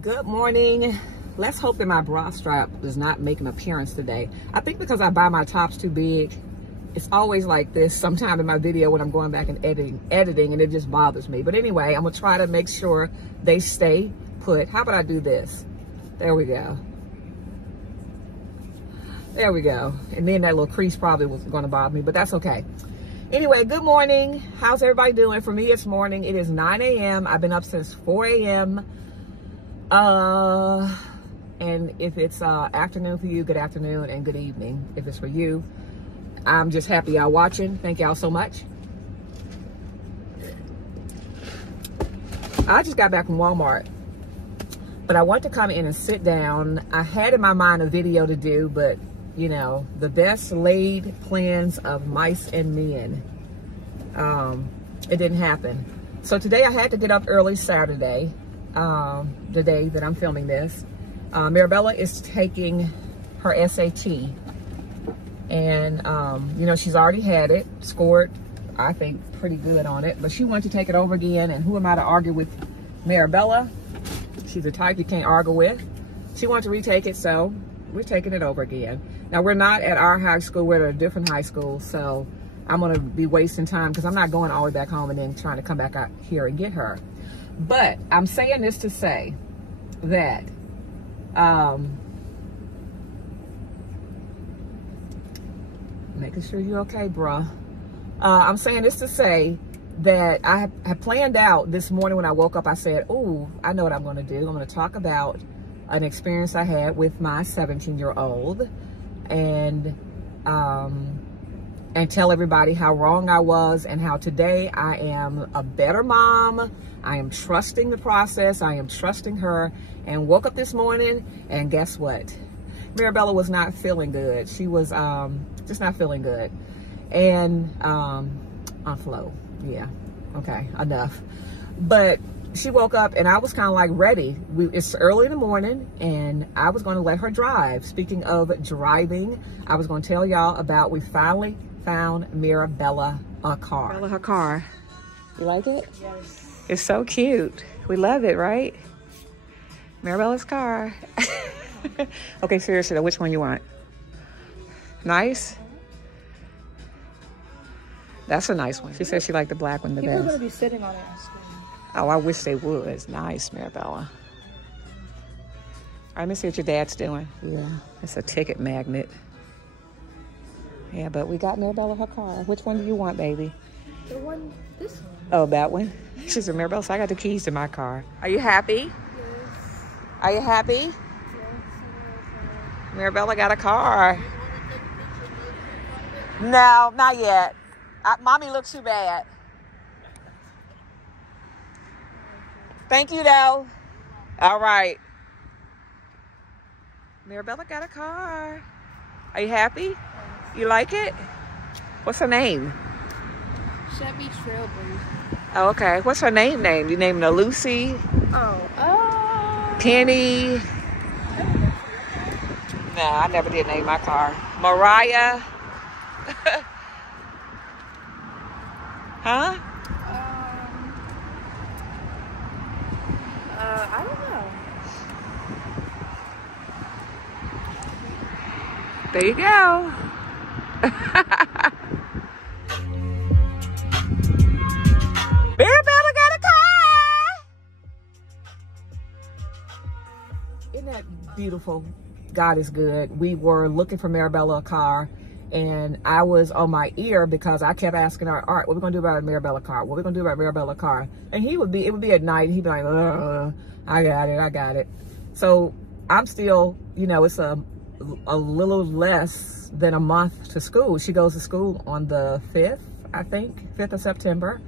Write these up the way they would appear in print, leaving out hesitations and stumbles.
Good morning. Let's hope that my bra strap does not make an appearance today. I think because I buy my tops too big, it's always like this sometime in my video when I'm going back and editing, and it just bothers me. But anyway, I'm gonna try to make sure they stay put. How about I do this? There we go. There we go. And then that little crease probably was gonna bother me, but that's okay. Anyway, good morning. How's everybody doing? For me, it's morning. It is 9 a.m. I've been up since 4 a.m. And if it's afternoon for you, good afternoon, and good evening if it's for you. I'm just happy y'all watching. Thank y'all so much. I just got back from Walmart, but I want to come in and sit down. I had in my mind a video to do, but you know, the best laid plans of mice and men. It didn't happen. So today I had to get up early Saturday, the day that I'm filming this. Mirabella is taking her SAT, and you know, she's already had it, scored, I think, pretty good on it, but she wanted to take it over again, and who am I to argue with Mirabella? She's the type you can't argue with. She wanted to retake it, so we're taking it over again. Now, we're not at our high school, we're at a different high school, so I'm gonna be wasting time because I'm not going all the way back home and then trying to come back out here and get her. But I'm saying this to say that making sure you're okay, bruh. I'm saying this to say that I have planned out this morning when I woke up. I said, oh, I know what I'm going to do. I'm going to talk about an experience I had with my 17-year-old and tell everybody how wrong I was and how today I am a better mom. I am trusting the process. I am trusting her, and woke up this morning and guess what? Mirabella was not feeling good. She was just not feeling good. And on flow. Yeah. Okay. Enough. But she woke up and I was kind of like ready. It's early in the morning and I was going to let her drive. Speaking of driving, I was going to tell y'all about, we finally found Mirabella a car. Mirabella, her car. You like it? Yes. It's so cute. We love it, right? Mirabella's car. Okay, seriously though, which one you want? Nice? That's a nice one. She said she liked the black one the best. People are going to be sitting on it in school. Oh, I wish they would. It's nice, Mirabella. All right, let me see what your dad's doing. Yeah, it's a ticket magnet. Yeah, but we got Mirabella her car. Which one do you want, baby? The one, this one. Oh, that one? She said, Mirabella, so I got the keys to my car. Are you happy? Yes. Are you happy? Yes. Mirabella got a car. No, not yet. Mommy looks too bad. Thank you, though. All right. Mirabella got a car. Are you happy? You like it? What's her name? Chevy Trailblazer. Oh, okay. What's her name? You named her Lucy? Penny? No, I never did name my car. Mariah? Huh? I don't know. There you go. Mirabella got a car. Isn't that beautiful? God is good. We were looking for Mirabella a car, and I was on my ear because I kept asking her, all right, what are we gonna do about a Mirabella car? What are we gonna do about a Mirabella car? And it would be at night, and he'd be like, I got it. So I'm still, you know, it's a little less than a month to school. She goes to school on the 5th, I think, 5th of September.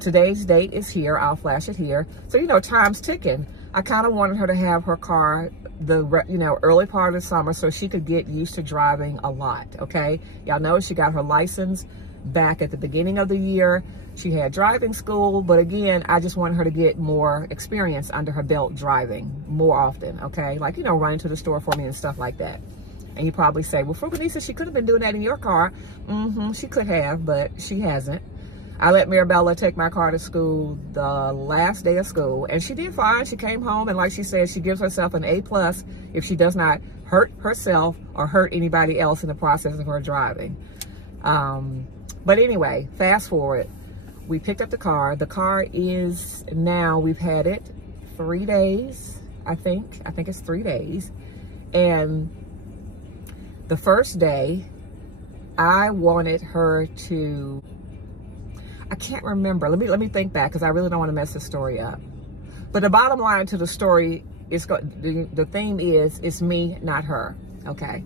Today's date is here. I'll flash it here. So, you know, time's ticking. I kind of wanted her to have her car early part of the summer so she could get used to driving a lot, okay? Y'all know she got her license back at the beginning of the year. She had driving school, but again, I just wanted her to get more experience under her belt driving more often, okay? Like, you know, running to the store for me and stuff like that. And you probably say, well, Frugalnista, she could have been doing that in your car. She could have, but she hasn't. I let Mirabella take my car to school the last day of school, and she did fine. She came home, and like she said, she gives herself an A+ if she does not hurt herself or hurt anybody else in the process of her driving. But anyway, fast forward, we picked up the car. The car is now, we've had it 3 days, I think it's 3 days. And the first day, I wanted her to, I can't remember. Let me think back, because I really don't want to mess this story up. But the bottom line to the story is, the theme is, it's me, not her. Okay.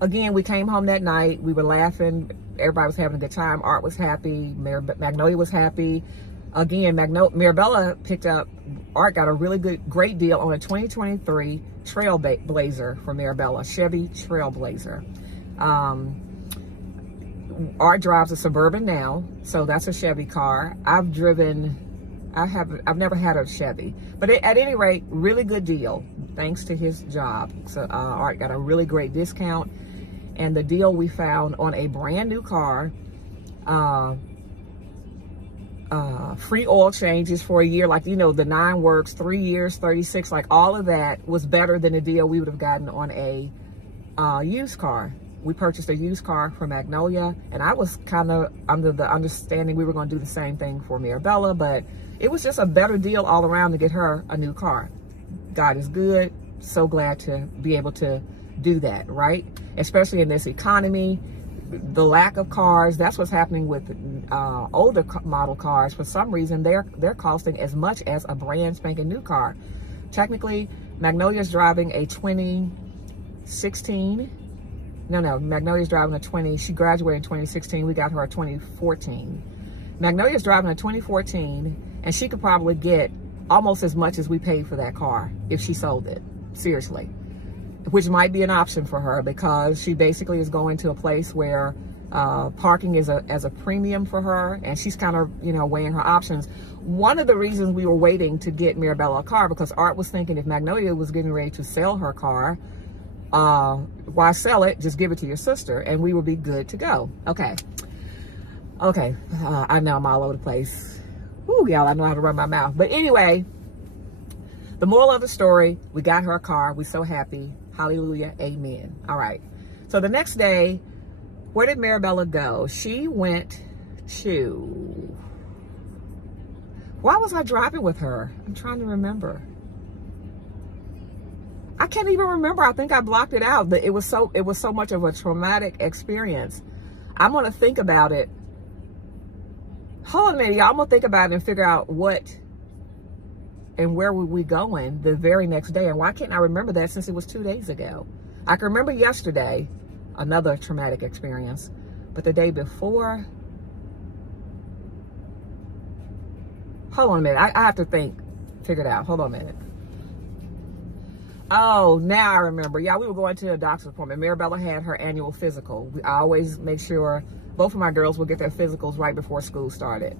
Again, we came home that night. We were laughing. Everybody was having a good time. Art was happy. Magnolia was happy. Again, Mirabella picked up, Art got a really great deal on a 2023 Trailblazer from Mirabella, Chevy Trailblazer. Art drives a Suburban now, so that's a Chevy car. I've never had a Chevy, but at any rate, really good deal thanks to his job. So Art got a really great discount, and the deal we found on a brand new car, free oil changes for a year, like, you know, the 9 works, 3 years, 36, like all of that was better than the deal we would have gotten on a used car. We purchased a used car for Magnolia, and I was kind of under the understanding we were going to do the same thing for Mirabella, but it was just a better deal all around to get her a new car. God is good. So glad to be able to do that, right? Especially in this economy, the lack of cars. That's what's happening with older model cars. For some reason, they're costing as much as a brand spanking new car. Technically, Magnolia's driving a 2016. No, Magnolia's driving a she graduated in 2016. We got her a 2014. Magnolia's driving a 2014, and she could probably get almost as much as we paid for that car if she sold it. Seriously. Which might be an option for her, because she basically is going to a place where parking is as a premium for her, and she's kind of, you know, weighing her options. One of the reasons we were waiting to get Mirabella a car, because Art was thinking if Magnolia was getting ready to sell her car, why sell it? Just give it to your sister, and we will be good to go. Okay. I know I'm all over the place. Woo, y'all, I know how to run my mouth. But anyway, the moral of the story, we got her a car. We're so happy. Hallelujah. Amen. All right. So the next day, where did Mirabella go? She went to, why was I driving with her? I'm trying to remember. I can't even remember. I think I blocked it out. It was so much of a traumatic experience. I'm going to think about it. Hold on a minute, y'all. I'm going to think about it and figure out what and where were we going the very next day. And why can't I remember that, since it was 2 days ago? I can remember yesterday, another traumatic experience. But the day before, hold on a minute. I have to figure it out. Hold on a minute. Oh, now I remember. Yeah, we were going to a doctor's appointment. Mirabella had her annual physical. I always make sure both of my girls would get their physicals right before school started.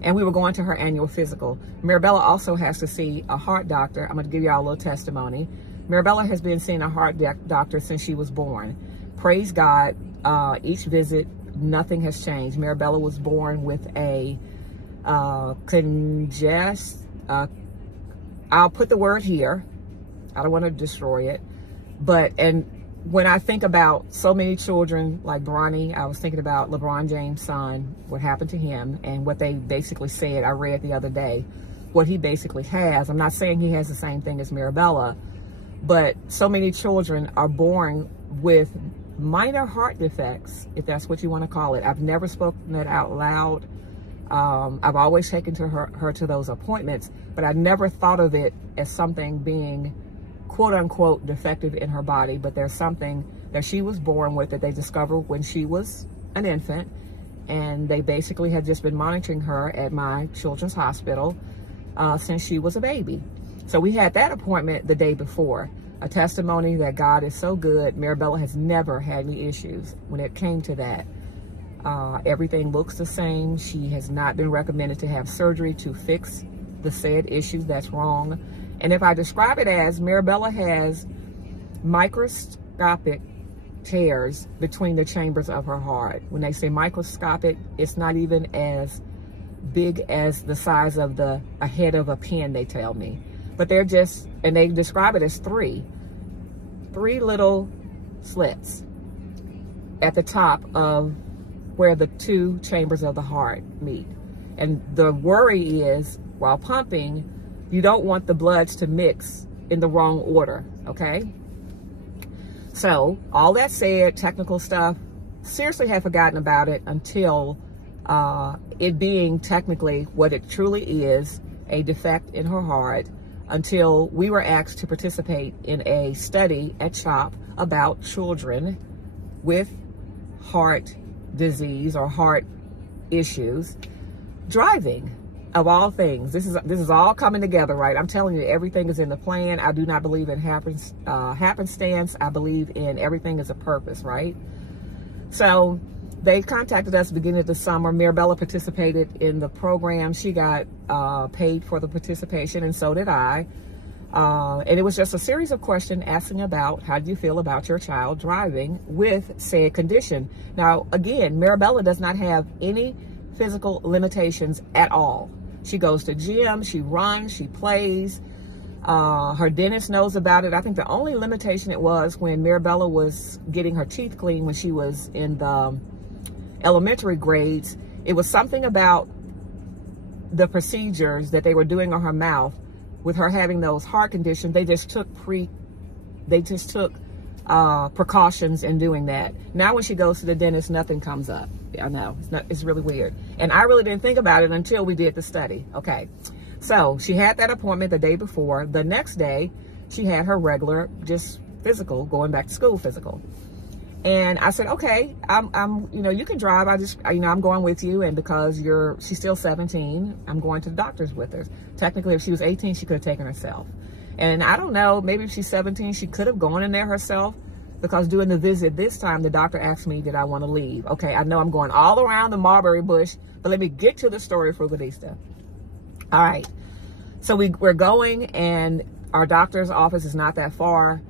And we were going to her annual physical. Mirabella also has to see a heart doctor. I'm going to give y'all a little testimony. Mirabella has been seeing a heart doctor since she was born. Praise God. Each visit, nothing has changed. Mirabella was born with a I'll put the word here. I don't want to destroy it. And when I think about so many children like Bronny, I was thinking about LeBron James' son, what happened to him, and what they basically said. I read the other day what he basically has. I'm not saying he has the same thing as Mirabella, but so many children are born with minor heart defects, if that's what you want to call it. I've never spoken that out loud. I've always taken her to those appointments, but I never thought of it as something being quote unquote defective in her body. But there's something that she was born with that they discovered when she was an infant, and they basically had just been monitoring her at my children's hospital since she was a baby. So we had that appointment the day before. A testimony that God is so good. Mirabella has never had any issues when it came to that. Everything looks the same. She has not been recommended to have surgery to fix the said issue that's wrong. And if I describe it as, Mirabella has microscopic tears between the chambers of her heart. When they say microscopic, it's not even as big as the size of a head of a pin, they tell me. But they're just, and they describe it as three little slits at the top of where the two chambers of the heart meet. And the worry is, while pumping, you don't want the bloods to mix in the wrong order, okay? So, all that said, technical stuff, seriously had forgotten about it until it being technically what it truly is, a defect in her heart, until we were asked to participate in a study at CHOP about children with heart disease or heart issues driving, of all things. This is all coming together, right? I'm telling you, everything is in the plan. I do not believe in happenstance. I believe in everything is a purpose, right? So they contacted us beginning of the summer. Mirabella participated in the program. She got paid for the participation, and so did I. And it was just a series of questions asking about how do you feel about your child driving with said condition. Now, again, Mirabella does not have any physical limitations at all. She goes to gym, she runs, she plays. Her dentist knows about it. I think the only limitation it was when Mirabella was getting her teeth cleaned when she was in the elementary grades. It was something about the procedures that they were doing on her mouth with her having those heart conditions. They just took precautions in doing that. Now when she goes to the dentist, nothing comes up. I know, it's really weird. And I really didn't think about it until we did the study. Okay, so she had that appointment the day before. The next day, she had her regular, just physical, going back to school physical. And I said, okay, you can drive. I'm going with you. And because she's still 17, I'm going to the doctor's with her. Technically, if she was 18, she could have taken herself. And I don't know, maybe if she's 17, she could have gone in there herself, because during the visit this time, the doctor asked me, did I want to leave? Okay, I know I'm going all around the mulberry bush, but let me get to the story, Frugalnista. All right, so we're going, and our doctor's office is not that far.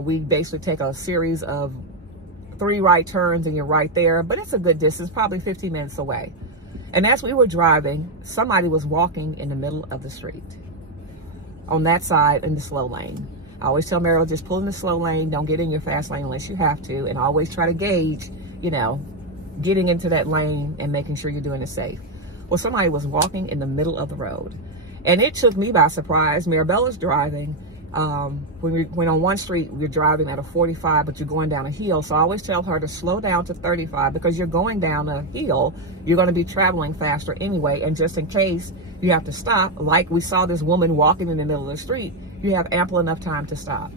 We basically take a series of 3 right turns and you're right there, but it's a good distance, probably 15 minutes away. And as we were driving, somebody was walking in the middle of the street on that side in the slow lane. I always tell Meryl, just pull in the slow lane, don't get in your fast lane unless you have to, and always try to gauge, getting into that lane and making sure you're doing it safe. Well, somebody was walking in the middle of the road, and it took me by surprise. Mirabella's driving. When on one street, you're driving at a 45, but you're going down a hill. So I always tell her to slow down to 35, because you're going down a hill. You're going to be traveling faster anyway. And just in case you have to stop, like we saw this woman walking in the middle of the street, you have ample enough time to stop.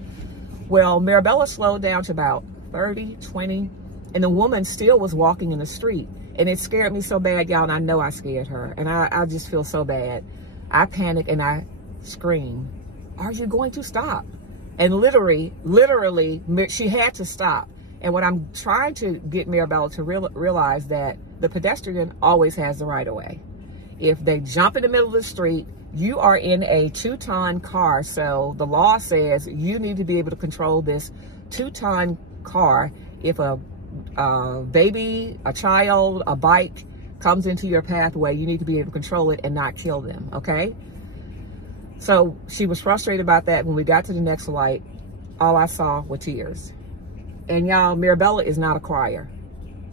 Well, Mirabella slowed down to about 30, 20, and the woman still was walking in the street. And it scared me so bad, y'all, and I know I scared her. And I just feel so bad. I panic and I scream, are you going to stop? And literally, she had to stop. And what I'm trying to get Mirabella to realize that the pedestrian always has the right of way. If they jump in the middle of the street, you are in a 2-ton car. So the law says you need to be able to control this 2-ton car. If a baby, a child, a bike comes into your pathway, you need to be able to control it and not kill them, okay? So she was frustrated about that. When we got to the next light, all I saw were tears. And y'all, Mirabella is not a crier.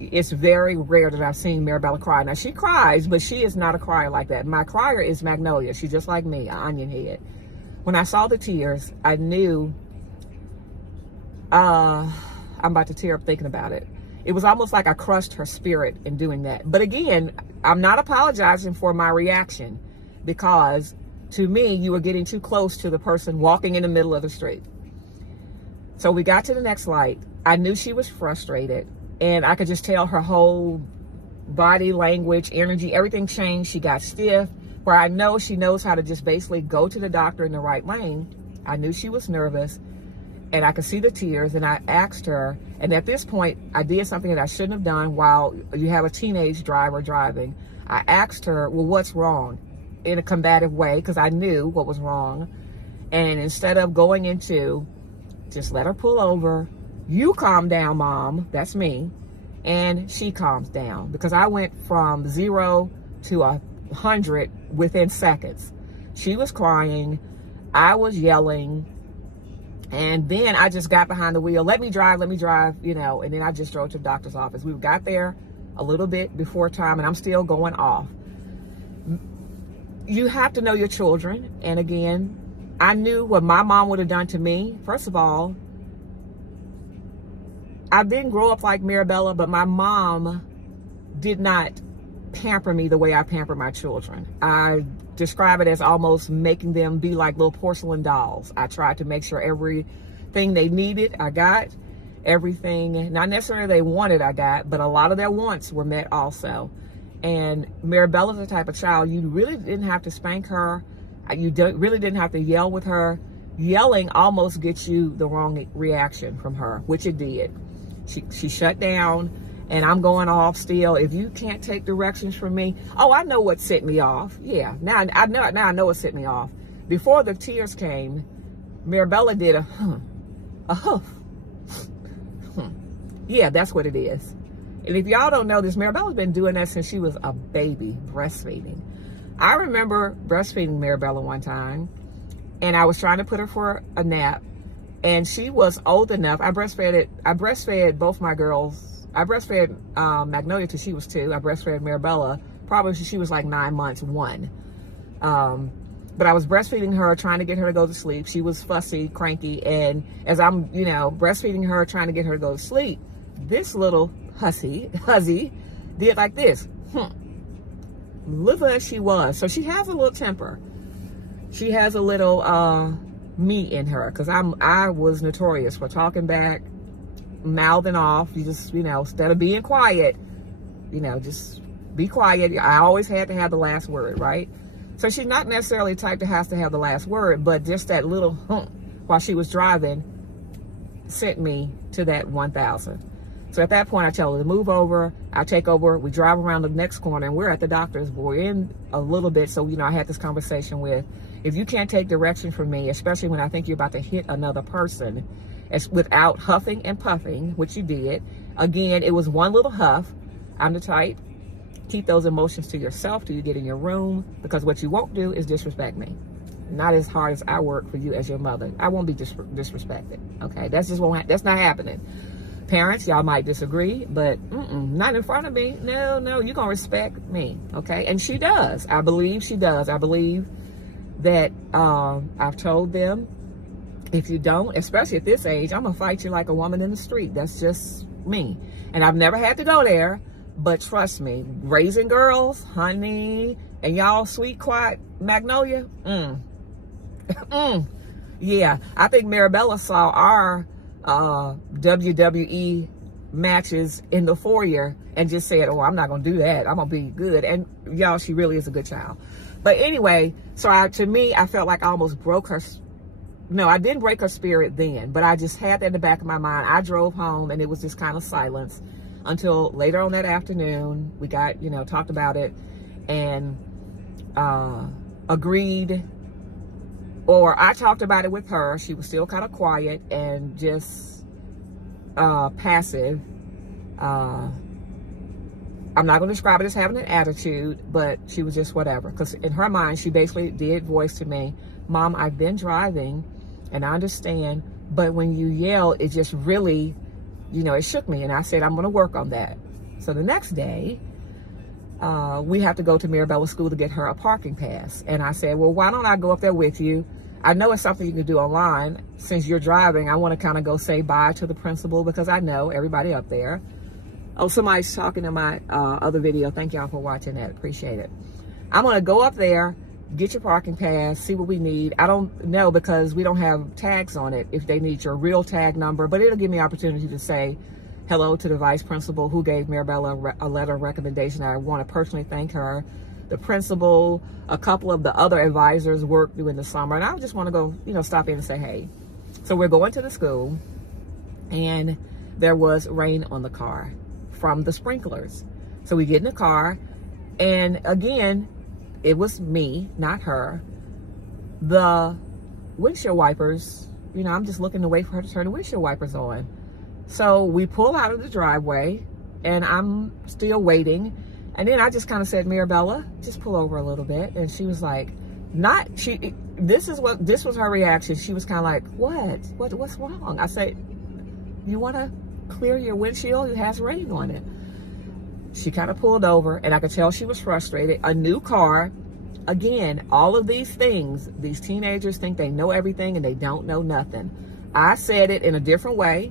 It's very rare that I've seen Mirabella cry. Now, she cries, but she is not a crier like that. My crier is Magnolia. She's just like me, an onion head. When I saw the tears, I knew I'm about to tear up thinking about it. It was almost like I crushed her spirit in doing that. But again, I'm not apologizing for my reaction, because to me, you were getting too close to the person walking in the middle of the street. So we got to the next light. I knew she was frustrated, and I could just tell her whole body language, energy, everything changed. She got stiff, where I know she knows how to just basically go to the doctor in the right lane. I knew she was nervous, and I could see the tears, and I asked her, and at this point, I did something that I shouldn't have done while you have a teenage driver driving. I asked her, well, what's wrong? In a combative way, because I knew what was wrong. And instead of going into, just let her pull over, You calm down, Mom. That's me. And she calms down, because I went from 0 to 100 within seconds. She was crying. I was yelling. And then I just got behind the wheel. Let me drive, you know. And then I just drove to the doctor's office. We got there a little bit before time, and I'm still going off. You have to know your children. And again, I knew what my mom would have done to me. First of all, I didn't grow up like Mirabella, but my mom did not pamper me the way I pamper my children. I describe it as almost making them be like little porcelain dolls. I tried to make sure everything they needed, I got. Everything, not necessarily they wanted, I got, but a lot of their wants were met also. And Mirabella's the type of child, you really didn't have to spank her. You really didn't have to yell with her. Yelling almost gets you the wrong reaction from her, which it did. She shut down, and I'm going off still. If you can't take directions from me, oh, I know what set me off. Yeah, now I know what set me off. Before the tears came, Mirabella did a huff. Yeah, that's what it is. And if y'all don't know this, Mirabella's been doing that since she was a baby, breastfeeding. I remember breastfeeding Mirabella one time, and I was trying to put her for a nap, and she was old enough. I breastfed both my girls. I breastfed Magnolia till she was 2. I breastfed Mirabella probably till she was like 9 months, 1. But I was breastfeeding her, trying to get her to go to sleep. She was fussy, cranky, and as I'm, you know, breastfeeding her, trying to get her to go to sleep, this little hussy did like this. Little as she was. So she has a little temper. She has a little me in her, because I was notorious for talking back, mouthing off. You just, you know, instead of being quiet, you know, just be quiet. I always had to have the last word, right? So she's not necessarily the type that has to have the last word, but just that little while she was driving sent me to that 1,000. So at that point, I tell her to move over. I take over. We drive around the next corner, and we're at the doctor's. We're in a little bit. So, you know, I had this conversation with, if you can't take direction from me, especially when I think you're about to hit another person, without huffing and puffing, which you did. Again, it was one little huff. I'm the type. Keep those emotions to yourself till you get in your room, because what you won't do is disrespect me. Not as hard as I work for you as your mother. I won't be disrespected. Okay, that's not happening. Parents, y'all might disagree, but not in front of me. No, you're gonna respect me. Okay, and she does. I believe she does. I believe that I've told them, if you don't, especially at this age, I'm gonna fight you like a woman in the street. That's just me. And I've never had to go there. But trust me, raising girls, honey, and y'all sweet, quiet Magnolia, yeah, I think Mirabella saw our WWE matches in the foyer and just said, oh, I'm not going to do that. I'm going to be good. And y'all, she really is a good child. But anyway, so to me, I felt like I almost broke her. No, I didn't break her spirit then, but I just had that in the back of my mind. I drove home, and it was just kind of silence. Until later on that afternoon, we got, you know, talked about it and agreed, or I talked about it with her. She was still kind of quiet and just passive. I'm not going to describe it as having an attitude, but she was just whatever. Because in her mind, she basically did voice to me, Mom, I've been driving and I understand, but when you yell, it just really, you know, it shook me. And I said, I'm going to work on that. So the next day, we have to go to Mirabella School to get her a parking pass. And I said, well, why don't I go up there with you? I know it's something you can do online. Since you're driving, I want to kind of go say bye to the principal, because I know everybody up there. Oh, somebody's talking in my other video. Thank y'all for watching that. Appreciate it. I'm going to go up there, get your parking pass, see what we need. I don't know, because we don't have tags on it, if they need your real tag number, but it'll give me opportunity to say hello to the vice principal who gave Mirabella a letter of recommendation. I want to personally thank her, the principal, a couple of the other advisors worked during the summer, and I just want to go, you know, stop in and say hey. So we're going to the school, and there was rain on the car from the sprinklers. So we get in the car, and again, it was me, not her. The windshield wipers, you know, I'm just looking to wait for her to turn the windshield wipers on. So we pull out of the driveway, and I'm still waiting. And then I just kind of said, Mirabella, just pull over a little bit. And she was like, this was her reaction. She was kind of like, what's wrong? I said, you want to clear your windshield? It has rain on it. She kind of pulled over, and I could tell she was frustrated. A new car. Again, all of these things, these teenagers think they know everything and they don't know nothing. I said it in a different way.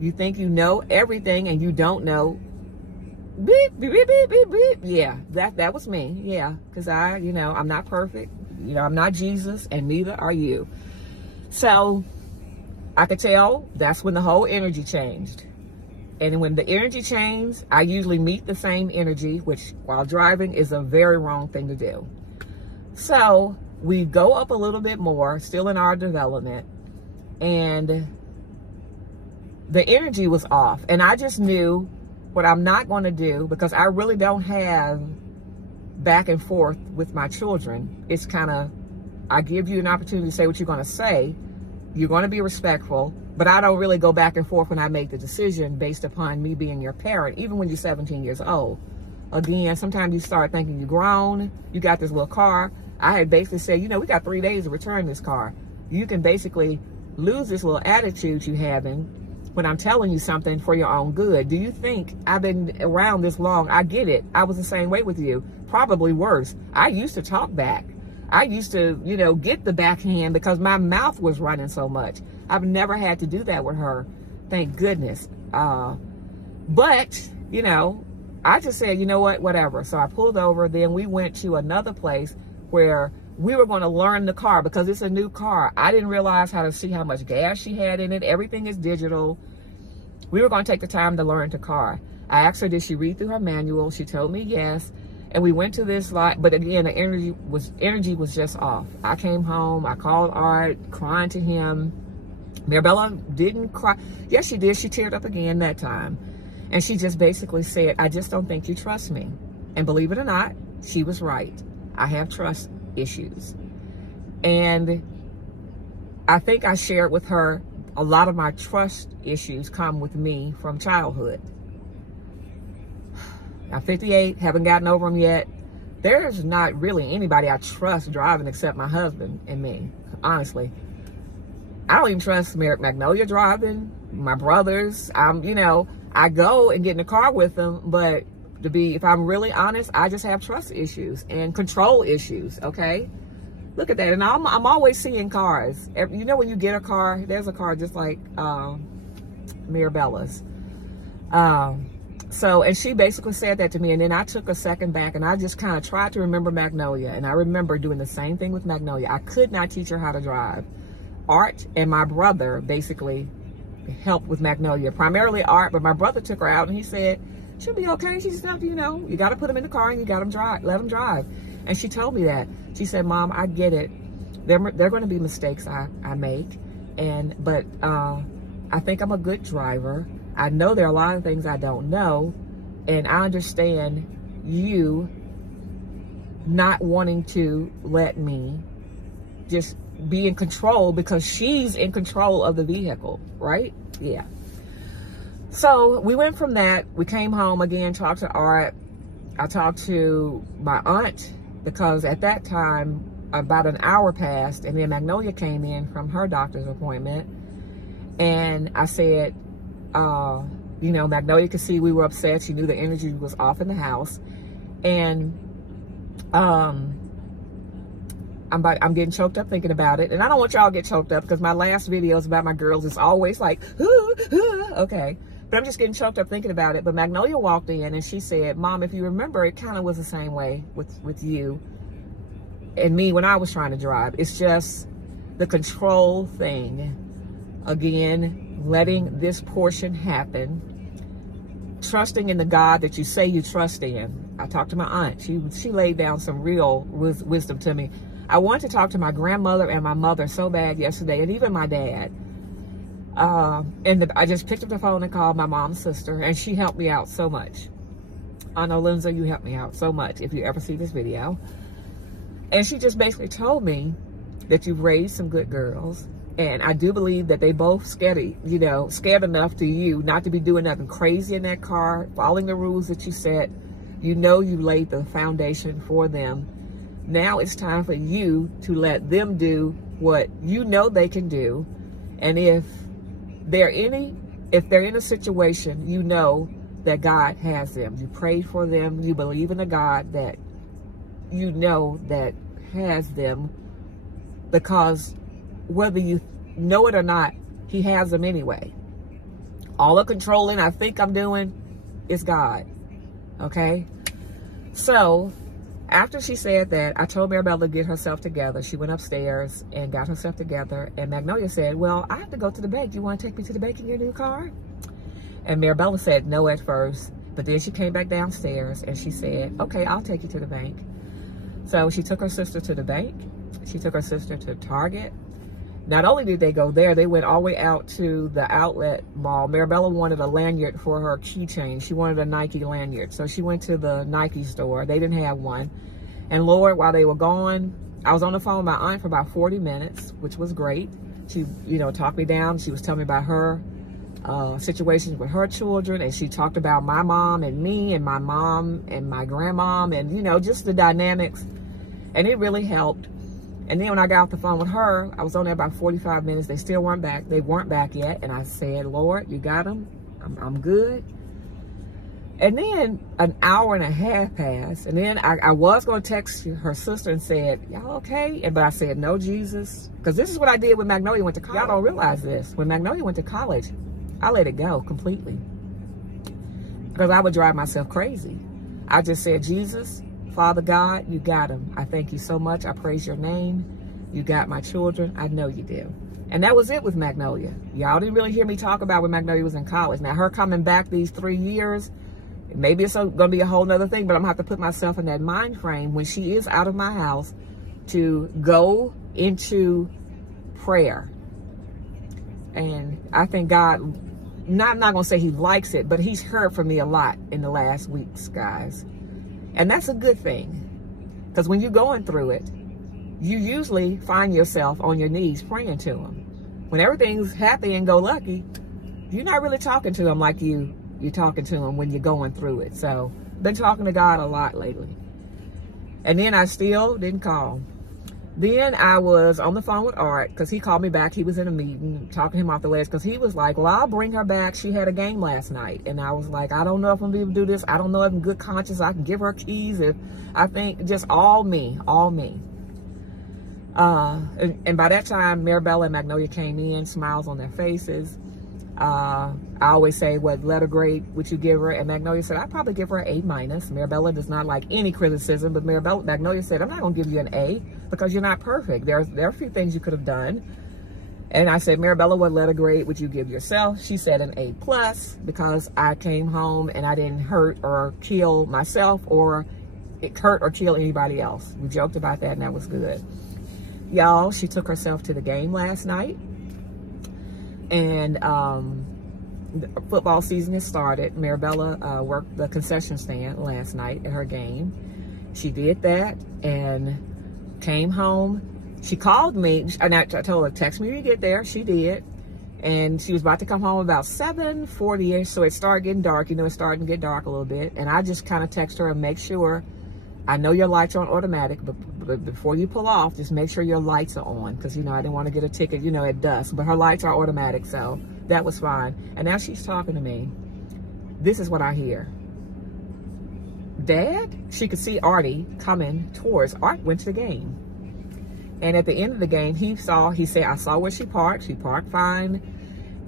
You think you know everything and you don't know. Beep, beep, beep, beep, beep, beep. Yeah, that was me. Yeah, because I'm not perfect. I'm not Jesus, and neither are you. So I could tell that's when the whole energy changed. And when the energy changed, I usually meet the same energy, which while driving is a very wrong thing to do. So we go up a little bit more, still in our development, and the energy was off. And I just knew what I'm not going to do, because I really don't have back and forth with my children. It's kind of, I give you an opportunity to say what you're going to say. You're going to be respectful, but I don't really go back and forth when I make the decision based upon me being your parent, even when you're 17 years old. Again, sometimes you start thinking you're grown, you got this little car. I had basically said, we got 3 days to return this car. You can basically lose this little attitude you having when I'm telling you something for your own good. Do you think I've been around this long? I get it. I was the same way with you, probably worse. I used to talk back. I used to, get the backhand because my mouth was running so much. I've never had to do that with her, thank goodness. But, I just said, you know what, whatever. So I pulled over. Then we went to another place where we were going to learn the car because it's a new car. I didn't realize how to see how much gas she had in it. Everything is digital. We were going to take the time to learn the car. I asked her, did she read through her manual? She told me yes. And we went to this lot, but again, the energy was just off. I came home, I called Art, crying to him. Mirabella didn't cry. Yes, she did. She teared up again that time. And she just basically said, I just don't think you trust me. And believe it or not, she was right. I have trust issues. And I think I shared with her a lot of my trust issues come with me from childhood. I'm 58, haven't gotten over them yet. There's not really anybody I trust driving except my husband and me, honestly. I don't even trust Magnolia driving, my brothers. I go and get in the car with them, but if I'm really honest, I just have trust issues and control issues, okay? Look at that. And I'm always seeing cars. When you get a car, there's a car just like Mirabella's. And she basically said that to me, and then I took a second back, and I just kind of tried to remember Magnolia, and I remember doing the same thing with Magnolia. I could not teach her how to drive. Art and my brother basically helped with Magnolia, primarily Art, but my brother took her out, and he said, she'll be okay. She said, you got to put them in the car, and you got them let them drive. And she told me that. She said, Mom, I get it. There are going to be mistakes I make, but I think I'm a good driver. I know there are a lot of things I don't know, and I understand you not wanting to let me just be in control because she's in control of the vehicle, right? Yeah. So we went from that. We came home again, talked to Art. I talked to my aunt because at that time, about an hour passed, and then Magnolia came in from her doctor's appointment, and I said, Magnolia could see we were upset. She knew the energy was off in the house. And I'm getting choked up thinking about it. And I don't want y'all to get choked up because my last videos about my girls is always like, okay. But I'm just getting choked up thinking about it. But Magnolia walked in and she said, Mom, if you remember, it kind of was the same way with you and me when I was trying to drive. It's just the control thing. Again, letting this portion happen, trusting in the God that you say you trust in. I talked to my aunt. She laid down some real wisdom to me. I wanted to talk to my grandmother and my mother so bad yesterday, and even my dad. I just picked up the phone and called my mom's sister, and she helped me out so much. I know, Lindsay, you helped me out so much if you ever see this video. And she just basically told me that you've raised some good girls, And I do believe that they both scared enough to you not to be doing nothing crazy in that car, following the rules that you set. You know you laid the foundation for them. Now it's time for you to let them do what you know they can do. And if they're in a situation, you know that God has them. You prayed for them. You believe in a God that you know that has them, because whether you know it or not, he has them anyway. All the controlling I think I'm doing is God. Okay? So after she said that, I told Mirabella to get herself together. She went upstairs and got herself together. And Magnolia said, well, I have to go to the bank. You want to take me to the bank in your new car? And Mirabella said no at first. But then she came back downstairs and she said, okay, I'll take you to the bank. So she took her sister to the bank. She took her sister to Target. Not only did they go there, they went all the way out to the outlet mall. Mirabella wanted a lanyard for her keychain. She wanted a Nike lanyard. So she went to the Nike store. They didn't have one. And Lord, while they were gone, I was on the phone with my aunt for about 40 minutes, which was great. She, talked me down. She was telling me about her situations with her children. And she talked about my mom and me and my mom and my grandmom and, just the dynamics. And it really helped. And then when I got off the phone with her, I was on there about 45 minutes. They still weren't back. They weren't back yet. And I said, Lord, you got them. I'm good. And then an hour and a half passed. And then I was going to text her sister and said, y'all okay? But I said, no, Jesus. Because this is what I did when Magnolia went to college. Y'all don't realize this. When Magnolia went to college, I let it go completely. Because I would drive myself crazy. I just said, Jesus, Father God, you got them. I thank you so much. I praise your name. You got my children. I know you do. And that was it with Magnolia. Y'all didn't really hear me talk about when Magnolia was in college. Now, her coming back these 3 years, maybe it's going to be a whole nother thing, but I'm going to have to put myself in that mind frame when she is out of my house to go into prayer. And I think God, I'm not going to say he likes it, but he's heard from me a lot in the last weeks, guys. And that's a good thing, because when you're going through it, you usually find yourself on your knees praying to him. When everything's happy and go lucky, you're not really talking to him like you're talking to him when you're going through it. So been talking to God a lot lately. And then I still didn't call. Then I was on the phone with Art because he called me back. He was in a meeting, talking him off the ledge, because he was like, well, I'll bring her back. She had a game last night. And I was like, I don't know if I'm going to be able to do this. I don't know if in good conscience I can give her keys. If I think just all me. And by that time, Mirabella and Magnolia came in, smiles on their faces. I always say, what letter grade would you give her? And Magnolia said, I'd probably give her an A-. Mirabella does not like any criticism, but Magnolia said, I'm not going to give you an A because you're not perfect. There are a few things you could have done. And I said, Mirabella, what letter grade would you give yourself? She said an A+ because I came home and I didn't hurt or kill myself or hurt or kill anybody else. We joked about that and that was good. Y'all, she took herself to the game last night. And the football season has started. Mirabella worked the concession stand last night at her game. She did that and came home. She called me, and I told her, text me when you get there. She did. And she was about to come home about 7:40ish, so it started getting dark. It's starting to get dark a little bit. And I just kind of text her and make sure, I know your lights are on automatic, but before you pull off, just make sure your lights are on. Because, I didn't want to get a ticket, at dusk. But her lights are automatic, so that was fine. And now she's talking to me. This is what I hear. Dad? She could see Artie coming towards. Art went to the game. And at the end of the game, he said, I saw where she parked. She parked fine.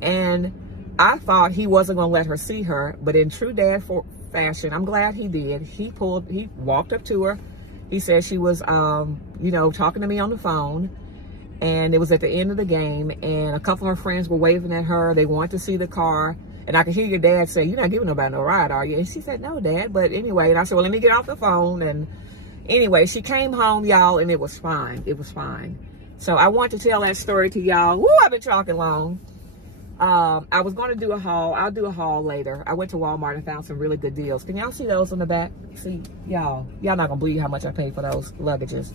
And I thought he wasn't going to let her see her. But in true dad fashion, I'm glad he did. He walked up to her. He said she was, talking to me on the phone. And it was at the end of the game. And a couple of her friends were waving at her. They wanted to see the car. And I could hear your dad say, you're not giving nobody no ride, are you? And she said, no, Dad. But anyway, and I said, well, let me get off the phone. And anyway, she came home, y'all, and it was fine. It was fine. So I want to tell that story to y'all. Woo, I've been talking long. I was going to do a haul. I'll do a haul later. I went to Walmart and found some really good deals. Can y'all see those on the back? See, y'all not going to believe how much I paid for those luggages.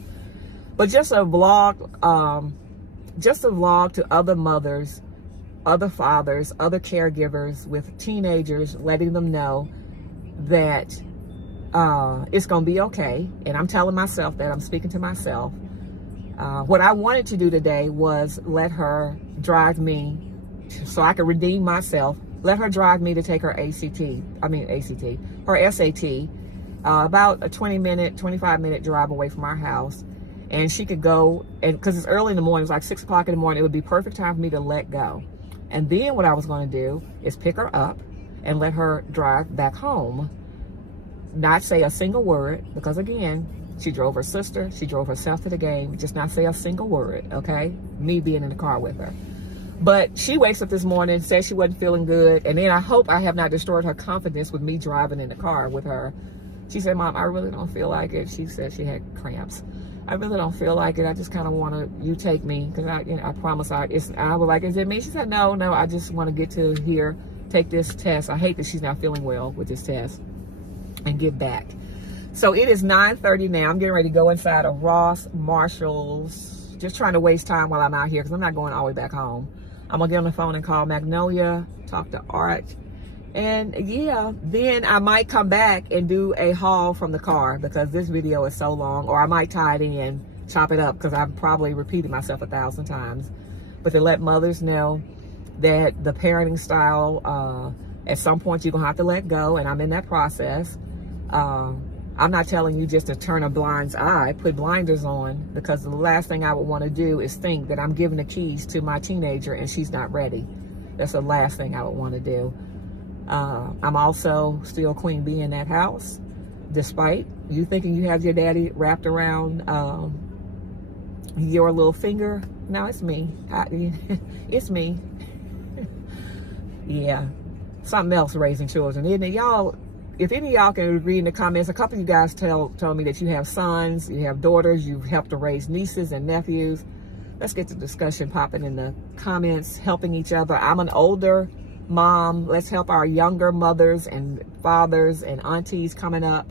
But just a vlog just a vlog to other mothers, other fathers, other caregivers with teenagers, letting them know that it's going to be okay. And I'm telling myself that, I'm speaking to myself. What I wanted to do today was let her drive me so I could redeem myself. Let her drive me to take her her SAT, about a 25-minute drive away from our house. And she could go, and because it's early in the morning, it's like 6 o'clock in the morning, it would be perfect time for me to let go. And then what I was going to do is pick her up and let her drive back home. Not say a single word, because again, she drove her sister, she drove herself to the game, just not say a single word, okay? Me being in the car with her. But she wakes up this morning, says she wasn't feeling good, and then I hope I have not destroyed her confidence with me driving in the car with her. She said, Mom, I really don't feel like it. She said she had cramps. I really don't feel like it. I just kind of want you take me, because I promise I was like, is it me? She said, no, I just want to get to here, take this test. I hate that she's not feeling well with this test, and get back. So it is 9:30 now. I'm getting ready to go inside of Ross, Marshall's, just trying to waste time while I'm out here, because I'm not going all the way back home. I'm going to get on the phone and call Magnolia, talk to Art. And yeah, then I might come back and do a haul from the car, because this video is so long. Or I might tie it in, chop it up, because I've probably repeated myself 1,000 times. But to let mothers know that the parenting style, at some point you're going to have to let go. And I'm in that process. I'm not telling you just to turn a blind eye, put blinders on, because the last thing I would want to do is think that I'm giving the keys to my teenager and she's not ready. That's the last thing I would want to do. I'm also still Queen Bee in that house, despite you thinking you have your daddy wrapped around your little finger. No, it's me. It's me. Yeah. Something else raising children, isn't it? Y'all, if any of y'all can read in the comments, a couple of you guys told me that you have sons, you have daughters, you've helped to raise nieces and nephews. Let's get the discussion popping in the comments, helping each other. I'm an older mom. Let's help our younger mothers and fathers and aunties coming up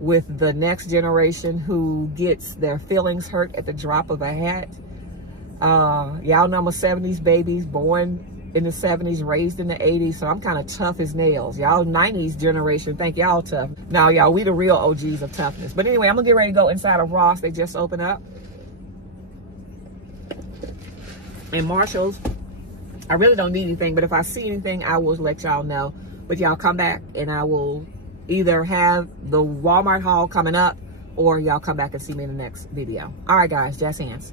with the next generation who gets their feelings hurt at the drop of a hat. Y'all know I'm a 70s baby, born in the 70s, raised in the 80s, so I'm kind of tough as nails. Y'all 90s generation, think y'all tough. Now, y'all, we the real OGs of toughness. But anyway, I'm going to get ready to go inside of Ross. They just opened up. And Marshall's, I really don't need anything, but if I see anything, I will let y'all know. But y'all come back, and I will either have the Walmart haul coming up, or y'all come back and see me in the next video. All right, guys, jazz hands.